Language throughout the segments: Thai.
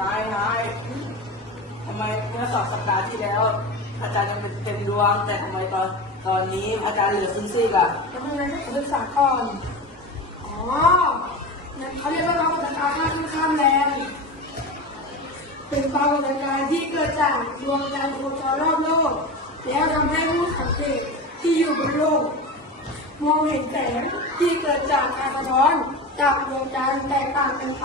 นายนายทำไมเมื่อสอบสัปดาห์ที่แล้ว อาจารย์ยังเป็นเต็มดวง แต่ทำไมตอนตอนนี้อาจารย์เหลือซึ้งซี่ล่ะทำไมไม่ศึกษาก่อนอ๋อนั่นเขาเรียกว่าปรากฏการข้ามข้ามแรงเป็นปรากฏการณ์ที่เกิดจากดวงจันทร์โคจรรอบโลก แล้วทำให้ผู้สังเกตที่อยู่บนโลก มองเห็นแสงที่เกิดจากการสะท้อนจา งจันทร์แตกต่างกันไป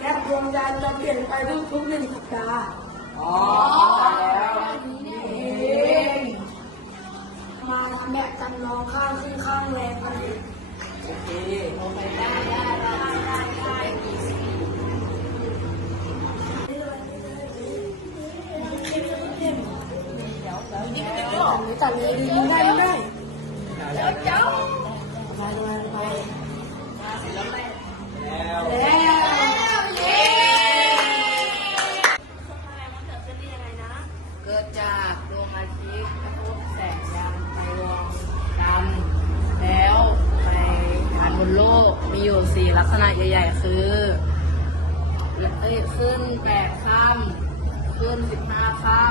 และดวงจันทร์จะเปลี่ยนไปทุกๆหนึ่งสัปดาห์อ๋อเข้าใจแล้วเองมาทำแบบจำลองข้างขึ้นข้างแรงกันเลยโอเคโอเคได้ได้ได้ได้ได้จับเลยดีได้ไม่ได้เดี๋ยวเจ้าไปไปไป เกิดจากดวงอาทิตย์กระทบแสงจันทร์ไปดวงจันทร์แล้วไปทานบนโลกมีอยู่สี่ลักษณะใหญ่ๆ คือเอ้ยขึ้นแปดข้ามขึ้นสิบห้าค่ำ